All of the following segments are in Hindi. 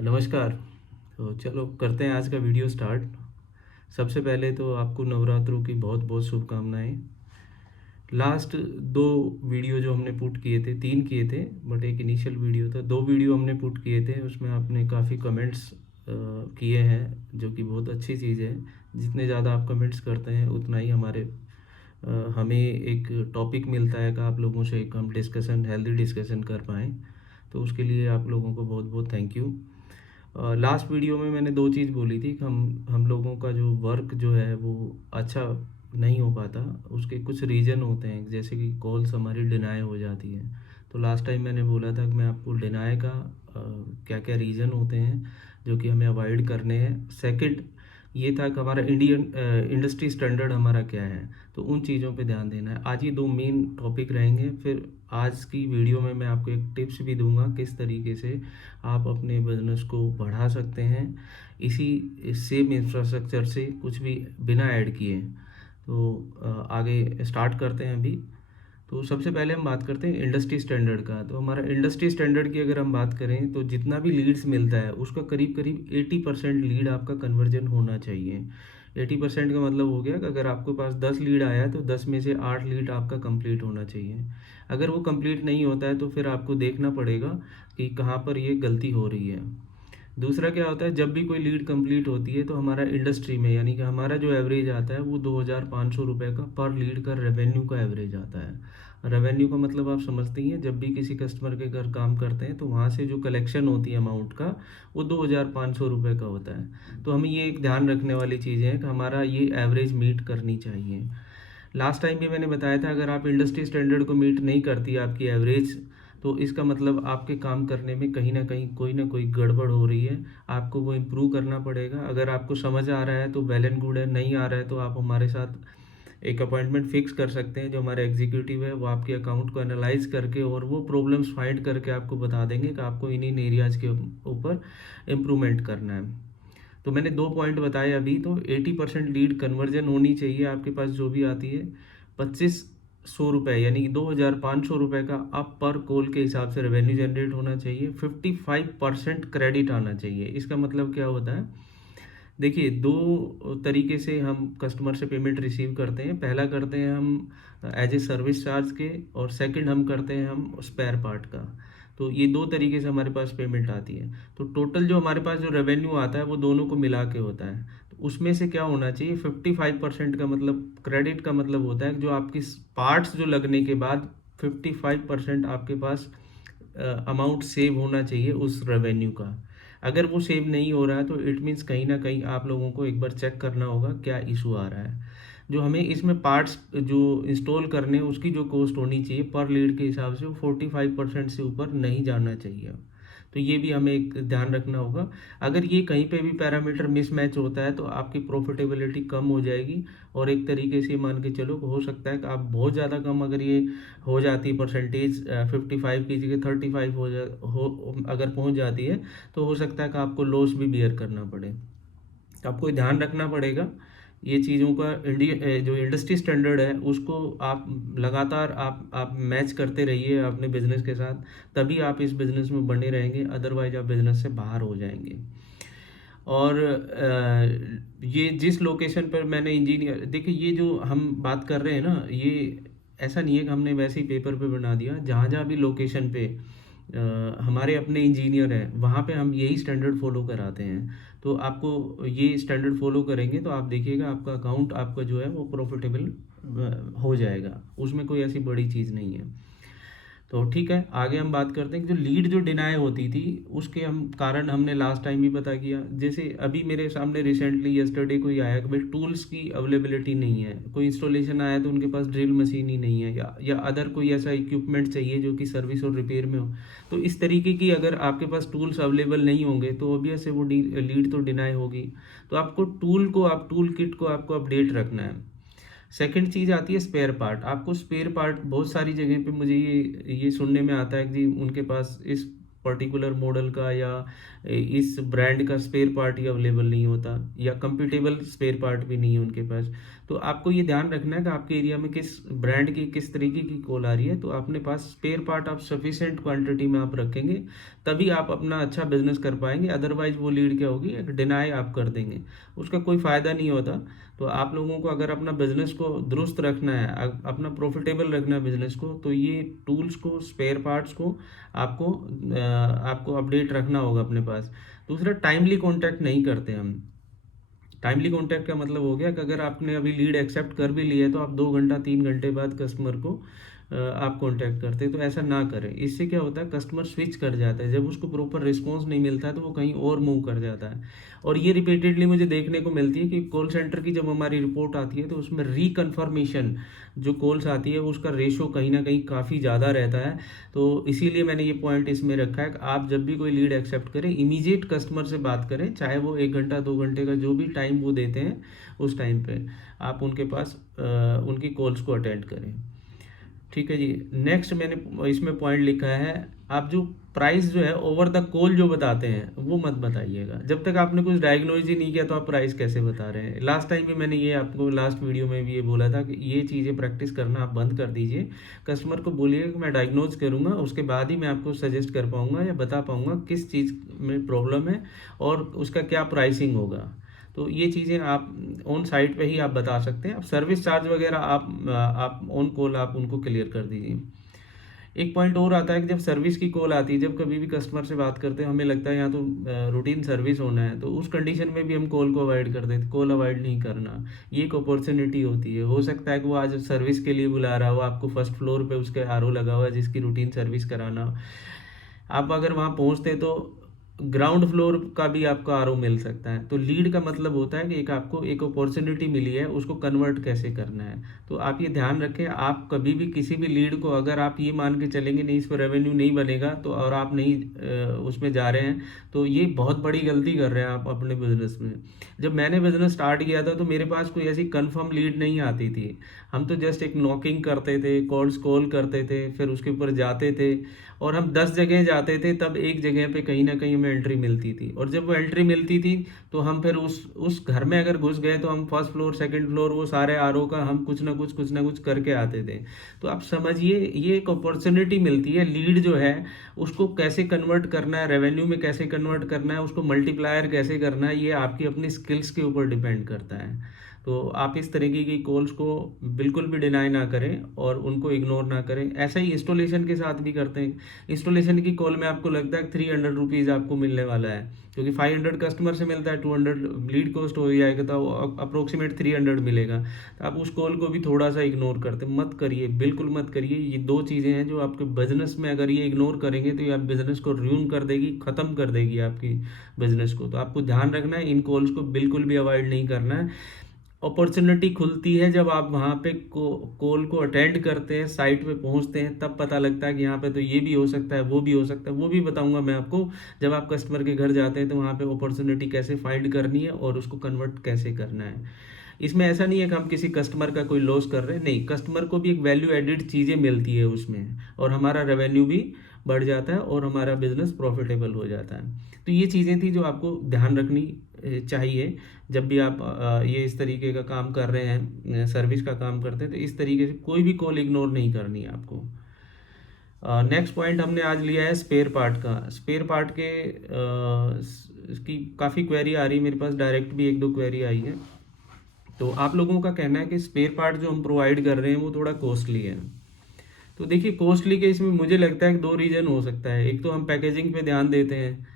नमस्कार। तो चलो करते हैं आज का वीडियो स्टार्ट। सबसे पहले तो आपको नवरात्रों की बहुत बहुत शुभकामनाएं। लास्ट दो वीडियो जो हमने पुट किए थे, तीन किए थे, बट एक इनिशियल वीडियो था, दो वीडियो हमने पुट किए थे, उसमें आपने काफ़ी कमेंट्स किए हैं, जो कि बहुत अच्छी चीज़ है। जितने ज़्यादा आप कमेंट्स करते हैं उतना ही हमें एक टॉपिक मिलता है कि आप लोगों से एक हम डिस्कशन, हेल्दी डिस्कशन कर पाएँ। तो उसके लिए आप लोगों को बहुत बहुत थैंक यू। लास्ट वीडियो में मैंने दो चीज़ बोली थी कि हम लोगों का जो वर्क जो है वो अच्छा नहीं हो पाता। उसके कुछ रीज़न होते हैं, जैसे कि कॉल्स हमारी डिनाई हो जाती है। तो लास्ट टाइम मैंने बोला था कि मैं आपको डिनाई का क्या क्या रीज़न होते हैं जो कि हमें अवॉइड करने हैं। सेकंड ये था कि हमारा इंडियन इंडस्ट्री स्टैंडर्ड हमारा क्या है, तो उन चीज़ों पे ध्यान देना है। आज ये दो मेन टॉपिक रहेंगे। फिर आज की वीडियो में मैं आपको एक टिप्स भी दूंगा किस तरीके से आप अपने बिजनेस को बढ़ा सकते हैं इसी सेम इंफ्रास्ट्रक्चर से, कुछ भी बिना ऐड किए। तो आगे स्टार्ट करते हैं अभी। तो सबसे पहले हम बात करते हैं इंडस्ट्री स्टैंडर्ड का। तो हमारा इंडस्ट्री स्टैंडर्ड की अगर हम बात करें तो जितना भी लीड्स मिलता है उसका करीब करीब 80% लीड आपका कन्वर्जन होना चाहिए। 80% का मतलब हो गया कि अगर आपके पास 10 लीड आया है तो 10 में से 8 लीड आपका कंप्लीट होना चाहिए। अगर वो कंप्लीट नहीं होता है तो फिर आपको देखना पड़ेगा कि कहाँ पर ये गलती हो रही है। दूसरा क्या होता है, जब भी कोई लीड कंप्लीट होती है तो हमारा इंडस्ट्री में यानी कि हमारा जो एवरेज आता है वो 2,500 रुपये का पर लीड का रेवेन्यू का एवरेज आता है। रेवेन्यू का मतलब आप समझते ही हैं, जब भी किसी कस्टमर के घर काम करते हैं तो वहाँ से जो कलेक्शन होती है अमाउंट का, वो 2,500 रुपये का होता है। तो हमें ये एक ध्यान रखने वाली चीज़ है कि हमारा ये एवरेज मीट करनी चाहिए। लास्ट टाइम भी मैंने बताया था, अगर आप इंडस्ट्री स्टैंडर्ड को मीट नहीं करती आपकी एवरेज, तो इसका मतलब आपके काम करने में कहीं ना कोई गड़बड़ हो रही है। आपको वो इम्प्रूव करना पड़ेगा। अगर आपको समझ आ रहा है तो वेल एंड गुड है, नहीं आ रहा है तो आप हमारे साथ एक अपॉइंटमेंट फिक्स कर सकते हैं। जो हमारे एग्जीक्यूटिव है वो आपके अकाउंट को एनालाइज करके और वो प्रॉब्लम्स फाइंड करके आपको बता देंगे कि आपको इन एरियाज के ऊपर इम्प्रूवमेंट करना है। तो मैंने दो पॉइंट बताए अभी। तो 80% लीड कन्वर्जन होनी चाहिए आपके पास जो भी आती है। 2,500 रुपये यानी कि 2,500 रुपये का आप पर कॉल के हिसाब से रेवेन्यू जनरेट होना चाहिए। 55% क्रेडिट आना चाहिए। इसका मतलब क्या होता है, देखिए दो तरीके से हम कस्टमर से पेमेंट रिसीव करते हैं। पहला करते हैं हम एज ए सर्विस चार्ज के, और सेकंड हम करते हैं हम स्पेयर पार्ट का। तो ये दो तरीके से हमारे पास पेमेंट आती है। तो टोटल जो हमारे पास जो रेवेन्यू आता है वो दोनों को मिला के होता है। तो उसमें से क्या होना चाहिए, 55% का मतलब क्रेडिट का मतलब होता है कि जो आपकी पार्ट्स जो लगने के बाद 55% आपके पास अमाउंट सेव होना चाहिए उस रेवेन्यू का। अगर वो सेव नहीं हो रहा है तो इट मीन्स कहीं ना कहीं आप लोगों को एक बार चेक करना होगा क्या इशू आ रहा है। जो हमें इसमें पार्ट्स जो इंस्टॉल करने हैं उसकी जो कॉस्ट होनी चाहिए पर लीड के हिसाब से, वो 45% से ऊपर नहीं जाना चाहिए। तो ये भी हमें एक ध्यान रखना होगा। अगर ये कहीं पे भी पैरामीटर मिसमैच होता है तो आपकी प्रॉफिटेबिलिटी कम हो जाएगी। और एक तरीके से मान के चलो, हो सकता है कि आप बहुत ज़्यादा कम, अगर ये हो जाती है परसेंटेज 55 की जगह 35 हो अगर पहुंच जाती है, तो हो सकता है कि आपको लॉस भी बियर करना पड़े। तो आपको ध्यान रखना पड़ेगा ये चीज़ों का। जो इंडस्ट्री स्टैंडर्ड है उसको आप लगातार आप मैच करते रहिए अपने बिजनेस के साथ, तभी आप इस बिजनेस में बने रहेंगे। अदरवाइज आप बिजनेस से बाहर हो जाएंगे। और ये जिस लोकेशन पर मैंने इंजीनियर, देखिए ये जो हम बात कर रहे हैं ना, ये ऐसा नहीं है कि हमने वैसे ही पेपर पे बना दिया। जहाँ जहाँ भी लोकेशन पे हमारे अपने इंजीनियर हैं वहाँ पे हम यही स्टैंडर्ड फॉलो कराते हैं। तो आपको ये स्टैंडर्ड फॉलो करेंगे तो आप देखिएगा आपका अकाउंट आपका जो है वो प्रॉफिटेबल हो जाएगा। उसमें कोई ऐसी बड़ी चीज़ नहीं है। तो ठीक है, आगे हम बात करते हैं कि जो लीड जो डिनाई होती थी उसके हम कारण हमने लास्ट टाइम भी पता किया। जैसे अभी मेरे सामने रिसेंटली यस्टरडे कोई आया कि भाई टूल्स की अवेलेबिलिटी नहीं है, कोई इंस्टॉलेशन आया तो उनके पास ड्रिल मशीन ही नहीं है, या अदर कोई ऐसा इक्विपमेंट चाहिए जो कि सर्विस और रिपेयर में हो। तो इस तरीके की अगर आपके पास टूल्स अवेलेबल नहीं होंगे तो ऑब्वियस है वो लीड तो डिनाई होगी। तो आपको टूल किट को आपको अपडेट रखना है। सेकंड चीज़ आती है स्पेयर पार्ट। आपको स्पेयर पार्ट बहुत सारी जगह पे मुझे ये सुनने में आता है कि जी उनके पास इस पर्टिकुलर मॉडल का या इस ब्रांड का स्पेयर पार्ट ही अवेलेबल नहीं होता, या कंपेटेबल स्पेयर पार्ट भी नहीं है उनके पास। तो आपको ये ध्यान रखना है कि आपके एरिया में किस ब्रांड की किस तरीके की कॉल आ रही है। तो अपने पास स्पेयर पार्ट आप सफिशिएंट क्वांटिटी में आप रखेंगे, तभी आप अपना अच्छा बिजनेस कर पाएंगे। अदरवाइज वो लीड क्या होगी, एक डिनाई आप कर देंगे, उसका कोई फ़ायदा नहीं होता। तो आप लोगों को अगर अपना बिजनेस को दुरुस्त रखना है, अपना प्रॉफिटेबल रखना है बिजनेस को, तो ये टूल्स को, स्पेयर पार्ट्स को आपको अपडेट रखना होगा अपने पास। दूसरा, टाइमली कांटेक्ट नहीं करते हम। टाइमली कांटेक्ट का मतलब हो गया कि अगर आपने अभी लीड एक्सेप्ट कर भी लिया है तो आप 2 घंटा 3 घंटे बाद कस्टमर को आप कांटेक्ट करते हैं। तो ऐसा ना करें। इससे क्या होता है, कस्टमर स्विच कर जाता है। जब उसको प्रॉपर रिस्पॉन्स नहीं मिलता है तो वो कहीं और मूव कर जाता है। और ये रिपीटेडली मुझे देखने को मिलती है कि कॉल सेंटर की जब हमारी रिपोर्ट आती है तो उसमें रिकन्फर्मेशन जो कॉल्स आती है उसका रेशो कहीं ना कहीं काफ़ी ज़्यादा रहता है। तो इसीलिए मैंने ये पॉइंट इसमें रखा है कि आप जब भी कोई लीड एक्सेप्ट करें, इमीडिएट कस्टमर से बात करें, चाहे वो 1 घंटा 2 घंटे का जो भी टाइम वो देते हैं, उस टाइम पे आप उनके पास उनकी कॉल्स को अटेंड करें। ठीक है जी। नेक्स्ट मैंने इसमें पॉइंट लिखा है, आप जो प्राइस जो है ओवर द कॉल जो बताते हैं वो मत बताइएगा। जब तक आपने कुछ डायग्नोज ही नहीं किया तो आप प्राइस कैसे बता रहे हैं। लास्ट टाइम भी मैंने ये आपको लास्ट वीडियो में भी ये बोला था कि ये चीज़ें प्रैक्टिस करना आप बंद कर दीजिए। कस्टमर को बोलिए कि मैं डायग्नोज करूँगा, उसके बाद ही मैं आपको सजेस्ट कर पाऊँगा या बता पाऊँगा किस चीज़ में प्रॉब्लम है और उसका क्या प्राइसिंग होगा। तो ये चीज़ें आप ऑन साइट पे ही आप बता सकते हैं। अब सर्विस चार्ज वगैरह आप ऑन कॉल आप उनको क्लियर कर दीजिए। एक पॉइंट और आता है कि जब सर्विस की कॉल आती है, जब कभी भी कस्टमर से बात करते हैं हमें लगता है यहाँ तो रूटीन सर्विस होना है, तो उस कंडीशन में भी हम कॉल को अवॉइड कर देते। कॉल अवॉइड नहीं करना, ये एक अपॉर्चुनिटी होती है। हो सकता है कि वो आज सर्विस के लिए बुला रहा हो, आपको फर्स्ट फ्लोर पे उसके आरओ लगा हुआ है जिसकी रूटीन सर्विस कराना हो। आप अगर वहाँ पहुँचते तो ग्राउंड फ्लोर का भी आपको आरओ मिल सकता है। तो लीड का मतलब होता है कि एक आपको एक अपॉर्चुनिटी मिली है, उसको कन्वर्ट कैसे करना है। तो आप ये ध्यान रखें, आप कभी भी किसी भी लीड को अगर आप ये मान के चलेंगे नहीं इस पर रेवेन्यू नहीं बनेगा तो, और आप नहीं उसमें जा रहे हैं, तो ये बहुत बड़ी गलती कर रहे हैं आप अपने बिजनेस में। जब मैंने बिजनेस स्टार्ट किया था तो मेरे पास कोई ऐसी कंफर्म लीड नहीं आती थी। हम तो जस्ट एक नॉकिंग करते थे, कॉल्स कॉल करते थे, फिर उसके ऊपर जाते थे, और हम 10 जगह जाते थे तब एक जगह पे कहीं ना कहीं हमें एंट्री मिलती थी। और जब वो एंट्री मिलती थी तो हम फिर उस घर में अगर घुस गए तो हम फर्स्ट फ्लोर सेकंड फ्लोर वो सारे आरओ का हम कुछ ना कुछ करके आते थे। तो आप समझिए, ये एक अपॉर्चुनिटी मिलती है। लीड जो है उसको कैसे कन्वर्ट करना है, रेवेन्यू में कैसे कन्वर्ट करना है, उसको मल्टीप्लायर कैसे करना है, ये आपकी अपनी स्किल्स के ऊपर डिपेंड करता है। तो आप इस तरीके की कॉल्स को बिल्कुल भी डिनाई ना करें और उनको इग्नोर ना करें। ऐसा ही इंस्टॉलेशन के साथ भी करते हैं। इंस्टॉलेशन की कॉल में आपको लगता है 300 रुपीज़ आपको मिलने वाला है, क्योंकि 500 कस्टमर से मिलता है, 200 लीड कॉस्ट हो जाएगा, तो अप्रोक्सीमेट 300 मिलेगा। तो आप उस कॉल को भी थोड़ा सा इग्नोर करते, मत करिए, बिल्कुल मत करिए। ये दो चीज़ें हैं जो आपके बिजनेस में अगर ये इग्नोर करेंगे तो ये आप बिजनेस को रूइन कर देगी, ख़त्म कर देगी आपकी बिजनेस को। तो आपको ध्यान रखना है, इन कॉल्स को बिल्कुल भी अवॉइड नहीं करना है। अपॉर्चुनिटी खुलती है जब आप वहाँ पे कॉल को अटेंड करते हैं, साइट पे पहुँचते हैं, तब पता लगता है कि यहाँ पे तो ये भी हो सकता है, वो भी हो सकता है। वो भी बताऊँगा मैं आपको। जब आप कस्टमर के घर जाते हैं तो वहाँ पे अपॉर्चुनिटी कैसे फाइंड करनी है और उसको कन्वर्ट कैसे करना है। इसमें ऐसा नहीं है कि हम किसी कस्टमर का कोई लॉस कर रहे हैं, नहीं, कस्टमर को भी एक वैल्यू एडिड चीज़ें मिलती है उसमें, और हमारा रेवेन्यू भी बढ़ जाता है और हमारा बिजनेस प्रॉफिटेबल हो जाता है। तो ये चीज़ें थी जो आपको ध्यान रखनी चाहिए जब भी आप ये इस तरीके का काम कर रहे हैं, सर्विस का काम करते हैं। तो इस तरीके से कोई भी कॉल इग्नोर नहीं करनी है आपको। नेक्स्ट पॉइंट हमने आज लिया है स्पेयर पार्ट का। स्पेयर पार्ट के इसकी काफ़ी क्वेरी आ रही है मेरे पास, डायरेक्ट भी 1-2 क्वेरी आई है। तो आप लोगों का कहना है कि स्पेयर पार्ट जो हम प्रोवाइड कर रहे हैं वो थोड़ा कॉस्टली है। तो देखिए, कॉस्टली के इसमें मुझे लगता है कि 2 रीज़न हो सकता है। एक तो हम पैकेजिंग पे ध्यान देते हैं,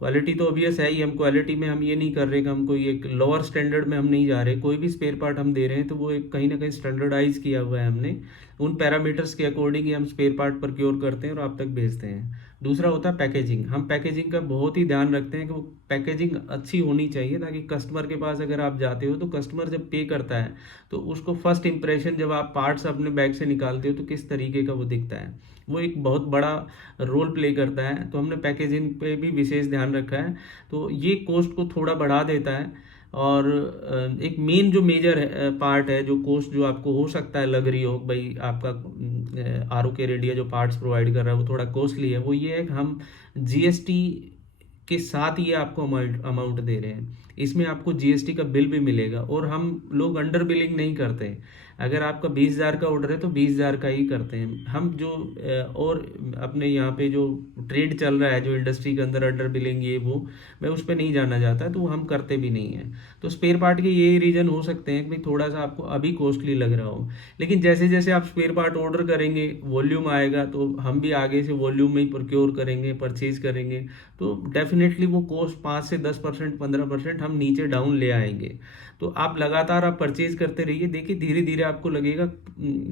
क्वालिटी तो ऑब्वियस है ही, हम क्वालिटी में हम ये नहीं कर रहे कि हम कोई एक लोअर स्टैंडर्ड में हम नहीं जा रहे। कोई भी स्पेयर पार्ट हम दे रहे हैं तो वो एक कहीं ना कहीं स्टैंडर्डाइज किया हुआ है हमने, उन पैरामीटर्स के अकॉर्डिंग ही हम स्पेयर पार्ट प्रोक्योर करते हैं और आप तक भेजते हैं। दूसरा होता है पैकेजिंग। हम पैकेजिंग का बहुत ही ध्यान रखते हैं कि वो पैकेजिंग अच्छी होनी चाहिए, ताकि कस्टमर के पास अगर आप जाते हो तो कस्टमर जब पे करता है तो उसको फर्स्ट इंप्रेशन, जब आप पार्ट्स अपने बैग से निकालते हो तो किस तरीके का वो दिखता है, वो एक बहुत बड़ा रोल प्ले करता है। तो हमने पैकेजिंग पे भी विशेष ध्यान रखा है। तो ये कॉस्ट को थोड़ा बढ़ा देता है। और एक मेन जो मेजर पार्ट है, जो कॉस्ट जो आपको हो सकता है लग रही हो भाई, आपका आर ओ के रेडिया जो पार्ट्स प्रोवाइड कर रहा है वो थोड़ा कॉस्टली है, वो ये है कि हम जीएसटी के साथ ये आपको अमाउंट दे रहे हैं। इसमें आपको जीएसटी का बिल भी मिलेगा, और हम लोग अंडर बिलिंग नहीं करते। अगर आपका 20,000 का ऑर्डर है तो 20,000 का ही करते हैं हम। जो और अपने यहाँ पे जो ट्रेड चल रहा है, जो इंडस्ट्री के अंदर अंडर बिलिंग ये वो, मैं उस पर नहीं जाना चाहता, तो वो हम करते भी नहीं हैं। तो स्पेयर पार्ट के ये रीज़न हो सकते हैं कि भाई थोड़ा सा आपको अभी कॉस्टली लग रहा हो, लेकिन जैसे जैसे आप स्पेयर पार्ट ऑर्डर करेंगे, वॉल्यूम आएगा, तो हम भी आगे से वॉल्यूम में ही प्रोक्योर करेंगे, परचेज करेंगे, तो डेफिनेटली वो कॉस्ट 5 से 10%, 15% हम नीचे डाउन ले आएंगे। तो आप लगातार आप परचेज करते रहिए, देखिए धीरे धीरे आपको लगेगा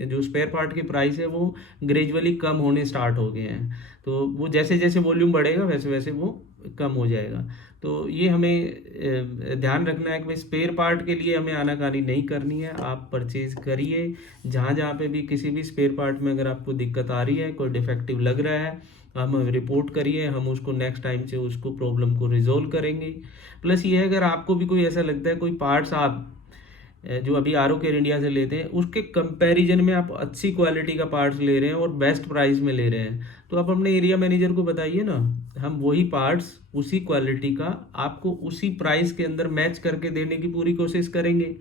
जो स्पेयर पार्ट के प्राइस है वो ग्रेजुअली कम होने स्टार्ट हो गए हैं। तो वो जैसे जैसे वॉल्यूम बढ़ेगा वैसे वैसे वो कम हो जाएगा। तो ये हमें ध्यान रखना है कि भाई स्पेयर पार्ट के लिए हमें आनाकानी नहीं करनी है। आप परचेज करिए, जहाँ जहाँ पे भी किसी भी स्पेयर पार्ट में अगर आपको दिक्कत आ रही है, कोई डिफेक्टिव लग रहा है, हम रिपोर्ट करिए, हम उसको नेक्स्ट टाइम से उसको प्रॉब्लम को रिजोल्व करेंगे। प्लस ये है, अगर आपको भी कोई ऐसा लगता है कोई पार्ट्स आप जो अभी आर केयर इंडिया से लेते हैं उसके कंपैरिजन में आप अच्छी क्वालिटी का पार्ट्स ले रहे हैं और बेस्ट प्राइस में ले रहे हैं, तो आप अपने एरिया मैनेजर को बताइए ना, हम वही पार्ट्स उसी क्वालिटी का आपको उसी प्राइस के अंदर मैच करके देने की पूरी कोशिश करेंगे।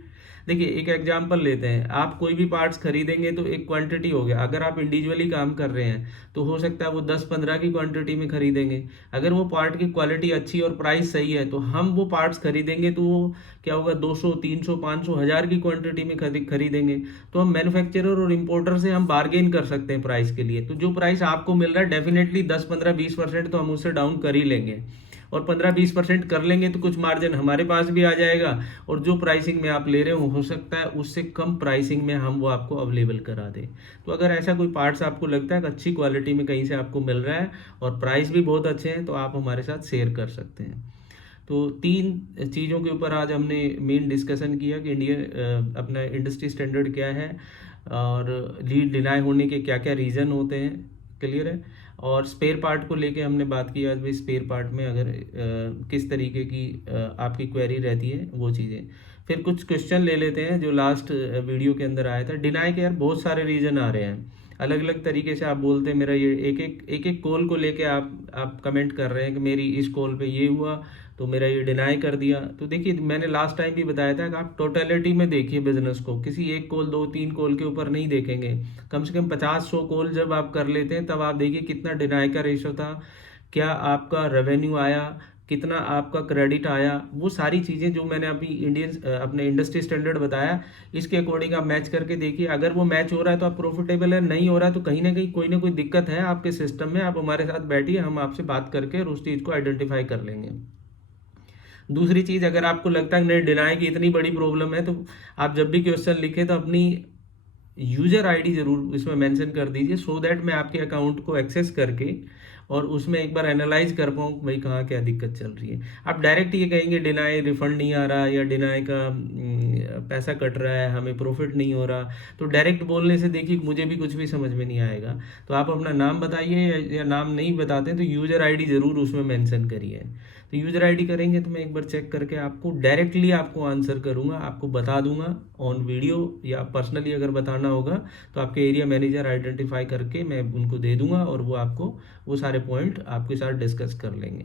देखिए एक एग्जांपल लेते हैं, आप कोई भी पार्ट्स खरीदेंगे तो एक क्वांटिटी हो गया। अगर आप इंडिविजुअली काम कर रहे हैं तो हो सकता है वो 10-15 की क्वांटिटी में खरीदेंगे। अगर वो पार्ट की क्वालिटी अच्छी और प्राइस सही है तो हम वो पार्ट्स खरीदेंगे, तो वो क्या होगा, 200, 300, 500, 1000 की क्वांटिटी में खरीदेंगे। तो हम मैन्युफैक्चरर और इम्पोर्टर से हम बार्गेन कर सकते हैं प्राइस के लिए। तो जो प्राइस आपको मिल रहा है डेफिनेटली 10, 15, 20% तो हम उससे डाउन कर ही लेंगे, और 15-20% कर लेंगे तो कुछ मार्जिन हमारे पास भी आ जाएगा, और जो प्राइसिंग में आप ले रहे हो सकता है उससे कम प्राइसिंग में हम वो आपको अवेलेबल करा दें। तो अगर ऐसा कोई पार्ट्स आपको लगता है कि अच्छी क्वालिटी में कहीं से आपको मिल रहा है और प्राइस भी बहुत अच्छे हैं, तो आप हमारे साथ शेयर कर सकते हैं। तो 3 चीज़ों के ऊपर आज हमने मेन डिस्कशन किया कि अपना इंडस्ट्री स्टैंडर्ड क्या है, और लीड डिनाई होने के क्या क्या रीज़न होते हैं, क्लियर है। और स्पेयर पार्ट को लेके हमने बात की आज भी, स्पेयर पार्ट में अगर किस तरीके की आपकी क्वेरी रहती है वो चीज़ें। फिर कुछ क्वेश्चन ले लेते हैं जो लास्ट वीडियो के अंदर आया था। डिनाई के यार बहुत सारे रीज़न आ रहे हैं, अलग अलग तरीके से आप बोलते हैं। मेरा ये एक एक कॉल को लेके आप कमेंट कर रहे हैं कि मेरी इस कॉल पे ये हुआ तो मेरा ये डिनाई कर दिया। तो देखिए मैंने लास्ट टाइम भी बताया था कि आप टोटलिटी में देखिए बिजनेस को, किसी एक कॉल 2-3 कॉल के ऊपर नहीं देखेंगे। कम से कम 50-100 कॉल जब आप कर लेते हैं तब आप देखिए कितना डिनाई का रेशो था, क्या आपका रेवेन्यू आया, कितना आपका क्रेडिट आया। वो सारी चीज़ें जो मैंने अभी अपने इंडस्ट्री स्टैंडर्ड बताया, इसके अकॉर्डिंग आप मैच करके देखिए। अगर वो मैच हो रहा है तो आप प्रॉफिटेबल है, नहीं हो रहा है तो कहीं ना कोई दिक्कत है आपके सिस्टम में। आप हमारे साथ बैठिए, हम आपसे बात करके और उस चीज़ को आइडेंटिफाई कर लेंगे। दूसरी चीज़, अगर आपको लगता है नहीं डिनाई की इतनी बड़ी प्रॉब्लम है, तो आप जब भी क्वेश्चन लिखे तो अपनी यूज़र आईडी ज़रूर इसमें मेंशन कर दीजिए, सो दैट मैं आपके अकाउंट को एक्सेस करके और उसमें एक बार एनालाइज कर पाऊँ भाई कहाँ क्या दिक्कत चल रही है। आप डायरेक्ट ये कहेंगे डिनाई रिफंड नहीं आ रहा, या डिनाई का पैसा कट रहा है, हमें प्रॉफिट नहीं हो रहा, तो डायरेक्ट बोलने से देखिए मुझे भी कुछ भी समझ में नहीं आएगा। तो आप अपना नाम बताइए, या नाम नहीं बताते तो यूज़र आईडी ज़रूर उसमें मेंशन करिए। तो यूज़र आईडी करेंगे तो मैं एक बार चेक करके आपको डायरेक्टली आपको आंसर करूँगा, आपको बता दूंगा ऑन वीडियो, या पर्सनली अगर बताना होगा तो आपके एरिया मैनेजर आइडेंटिफाई करके मैं उनको दे दूंगा, और वो आपको वो सारे पॉइंट आपके साथ डिस्कस कर लेंगे।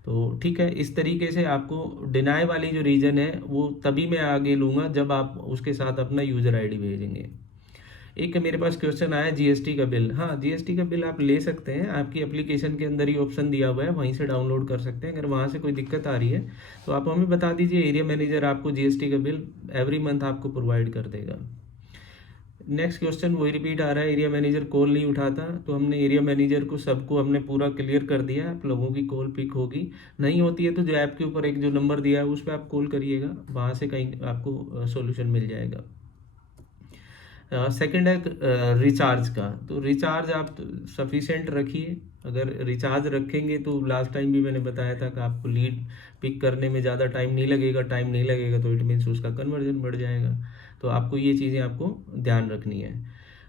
तो ठीक है, इस तरीके से आपको डिनाई वाली जो रीज़न है वो तभी मैं आगे लूँगा जब आप उसके साथ अपना यूज़र आईडी भेजेंगे। एक मेरे पास क्वेश्चन आया जीएसटी का बिल। हाँ, जीएसटी का बिल आप ले सकते हैं, आपकी एप्लीकेशन के अंदर ही ऑप्शन दिया हुआ है, वहीं से डाउनलोड कर सकते हैं। अगर वहाँ से कोई दिक्कत आ रही है तो आप हमें बता दीजिए, एरिया मैनेजर आपको जीएसटी का बिल एवरी मंथ आपको प्रोवाइड कर देगा। नेक्स्ट क्वेश्चन वही रिपीट आ रहा है, एरिया मैनेजर कॉल नहीं उठाता। तो हमने एरिया मैनेजर को सबको हमने पूरा क्लियर कर दिया है, आप लोगों की कॉल पिक होगी, नहीं होती है तो जो ऐप के ऊपर एक जो नंबर दिया है उस पर आप कॉल करिएगा, वहाँ से कहीं आपको सोल्यूशन मिल जाएगा। सेकंड है रिचार्ज का। तो रिचार्ज आप सफिशेंट रखिए, अगर रिचार्ज रखेंगे तो लास्ट टाइम भी मैंने बताया था कि आपको लीड पिक करने में ज़्यादा टाइम नहीं लगेगा तो इट मीन्स उसका कन्वर्जन बढ़ जाएगा। तो आपको ये चीज़ें आपको ध्यान रखनी है।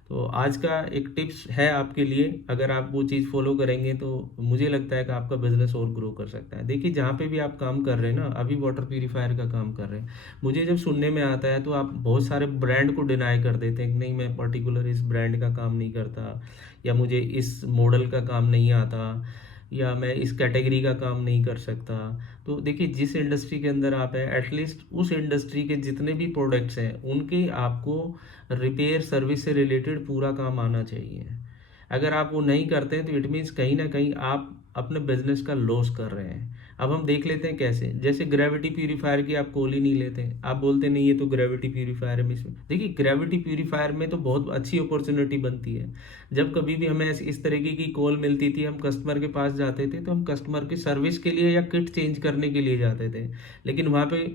तो आज का एक टिप्स है आपके लिए, अगर आप वो चीज़ फॉलो करेंगे तो मुझे लगता है कि आपका बिजनेस और ग्रो कर सकता है। देखिए जहाँ पे भी आप काम कर रहे हैं ना, अभी वाटर प्यूरीफायर का काम कर रहे हैं, मुझे जब सुनने में आता है तो आप बहुत सारे ब्रांड को डिनाई कर देते हैं कि नहीं मैं पर्टिकुलर इस ब्रांड का काम नहीं करता, या मुझे इस मॉडल का काम नहीं आता, या मैं इस कैटेगरी का काम नहीं कर सकता। तो देखिए जिस इंडस्ट्री के अंदर आप हैं एटलीस्ट उस इंडस्ट्री के जितने भी प्रोडक्ट्स हैं उनके आपको रिपेयर सर्विस से रिलेटेड पूरा काम आना चाहिए। अगर आप वो नहीं करते हैं तो इट मीन्स कहीं ना कहीं आप अपने बिजनेस का लॉस कर रहे हैं। अब हम देख लेते हैं कैसे, जैसे ग्रेविटी प्यूरीफायर की आप कॉल ही नहीं लेते, आप बोलते नहीं ये तो ग्रेविटी प्यूरीफायर है। इसमें देखिए ग्रेविटी प्यूरीफायर में तो बहुत अच्छी अपॉर्चुनिटी बनती है। जब कभी भी हमें इस तरीके की कॉल मिलती थी हम कस्टमर के पास जाते थे तो हम कस्टमर की सर्विस के लिए या किट चेंज करने के लिए जाते थे। लेकिन वहाँ पे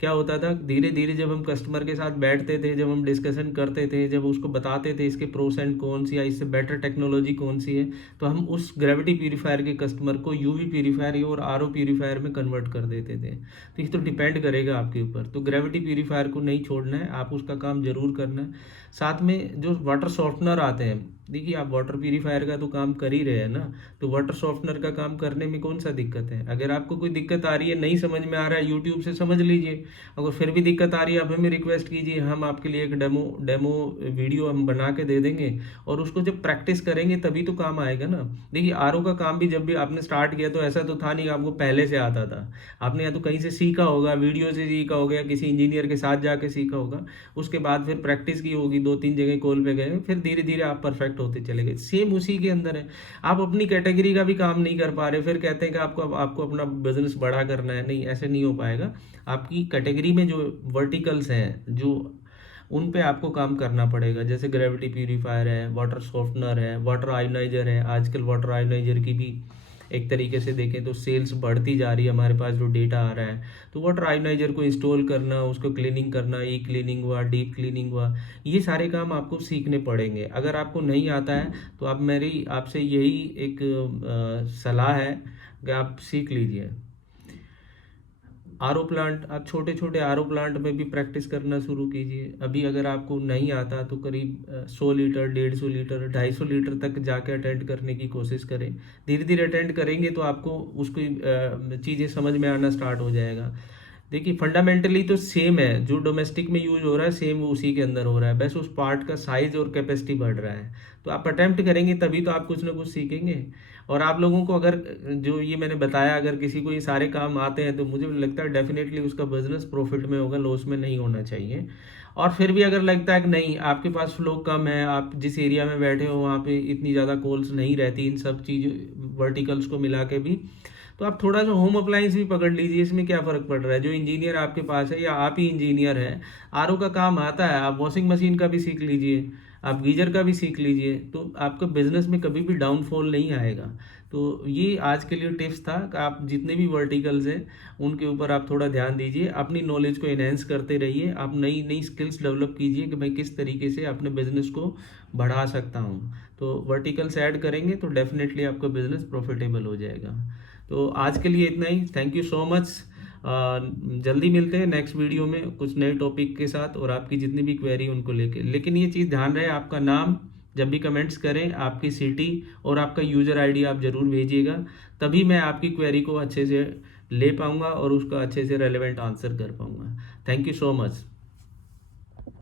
क्या होता था, धीरे धीरे जब हम कस्टमर के साथ बैठते थे, जब हम डिस्कशन करते थे, जब उसको बताते थे इसके प्रोस एंड कौन सी या इससे बेटर टेक्नोलॉजी कौन सी है, तो हम उस ग्रेविटी प्यूरीफायर के कस्टमर को यूवी प्यूरीफायर और आरओ प्यूरीफायर में कन्वर्ट कर देते थे। तो ये तो डिपेंड करेगा आपके ऊपर। तो ग्रेविटी प्यूरीफायर को नहीं छोड़ना है, आप उसका काम जरूर करना है। साथ में जो वाटर सॉफ्टनर आते हैं, देखिए आप वाटर प्यूरीफायर का तो काम कर ही रहे हैं ना, तो वाटर सॉफ्टनर का काम करने में कौन सा दिक्कत है। अगर आपको कोई दिक्कत आ रही है, नहीं समझ में आ रहा है, यूट्यूब से समझ लीजिए। अगर फिर भी दिक्कत आ रही है आप हमें रिक्वेस्ट कीजिए, हम आपके लिए एक डेमो वीडियो हम बना के दे देंगे और उसको जब प्रैक्टिस करेंगे तभी तो काम आएगा ना। देखिए आरओ का काम भी जब भी आपने स्टार्ट किया तो ऐसा तो था नहीं आपको पहले से आता था। आपने या तो कहीं से सीखा होगा, वीडियो से सीखा होगा या किसी इंजीनियर के साथ जाके सीखा होगा, उसके बाद फिर प्रैक्टिस की होगी, 2-3 जगह कॉल पे गए, फिर धीरे धीरे आप परफेक्ट होते चले गए। सेम उसी के अंदर है, आप अपनी कैटेगरी का भी काम नहीं कर पा रहे फिर कहते हैं कि आपको अपना बिजनेस बड़ा करना है। नहीं, ऐसे नहीं हो पाएगा। आपकी कैटेगरी में जो वर्टिकल्स हैं जो उन पे आपको काम करना पड़ेगा, जैसे ग्रेविटी प्यूरीफायर है, वाटर सॉफ्टनर है, वाटर आयोनाइजर है। आजकल वाटर आयोनाइजर की भी एक तरीके से देखें तो सेल्स बढ़ती जा रही है, हमारे पास जो डेटा आ रहा है। तो वाटर आयोनाइजर को इंस्टॉल करना, उसको क्लीनिंग करना, ई क्लीनिंग हुआ, डीप क्लीनिंग हुआ, ये सारे काम आपको सीखने पड़ेंगे। अगर आपको नहीं आता है तो आप मेरी आपसे यही एक सलाह है कि आप सीख लीजिए। आरओ प्लांट, आप छोटे छोटे आरओ प्लांट में भी प्रैक्टिस करना शुरू कीजिए। अभी अगर आपको नहीं आता तो करीब 100 लीटर, 150 लीटर, 250 लीटर तक जाके अटेंड करने की कोशिश करें। धीरे धीरे अटेंड करेंगे तो आपको उसकी चीज़ें समझ में आना स्टार्ट हो जाएगा। देखिए फंडामेंटली तो सेम है, जो डोमेस्टिक में यूज हो रहा है सेम उसी के अंदर हो रहा है, बस उस पार्ट का साइज और कैपेसिटी बढ़ रहा है। तो आप अटेम्प्ट करेंगे तभी तो आप कुछ ना कुछ सीखेंगे। और आप लोगों को अगर जो ये मैंने बताया अगर किसी को ये सारे काम आते हैं तो मुझे लगता है डेफिनेटली उसका बिजनेस प्रॉफिट में होगा, लॉस में नहीं होना चाहिए। और फिर भी अगर लगता है कि नहीं आपके पास फ्लो कम है, आप जिस एरिया में बैठे हो वहाँ पे इतनी ज़्यादा कॉल्स नहीं रहती इन सब चीज़ वर्टिकल्स को मिला के भी, तो आप थोड़ा सा होम अप्लायंस भी पकड़ लीजिए। इसमें क्या फ़र्क पड़ रहा है, जो इंजीनियर आपके पास है या आप ही इंजीनियर हैं, आरओ का काम आता है, आप वॉशिंग मशीन का भी सीख लीजिए, आप गीजर का भी सीख लीजिए, तो आपका बिजनेस में कभी भी डाउनफॉल नहीं आएगा। तो ये आज के लिए टिप्स था कि आप जितने भी वर्टिकल्स हैं उनके ऊपर आप थोड़ा ध्यान दीजिए, अपनी नॉलेज को एनहेंस करते रहिए, आप नई नई स्किल्स डेवलप कीजिए कि मैं किस तरीके से अपने बिजनेस को बढ़ा सकता हूँ। तो वर्टिकल्स ऐड करेंगे तो डेफिनेटली आपका बिजनेस प्रॉफिटेबल हो जाएगा। तो आज के लिए इतना ही, थैंक यू सो मच। जल्दी मिलते हैं नेक्स्ट वीडियो में कुछ नए टॉपिक के साथ और आपकी जितनी भी क्वेरी उनको लेके। लेकिन ये चीज़ ध्यान रहे, आपका नाम जब भी कमेंट्स करें, आपकी सिटी और आपका यूज़र आईडी आप ज़रूर भेजिएगा, तभी मैं आपकी क्वेरी को अच्छे से ले पाऊँगा और उसका अच्छे से रेलेवेंट आंसर कर पाऊँगा। Thank you so much.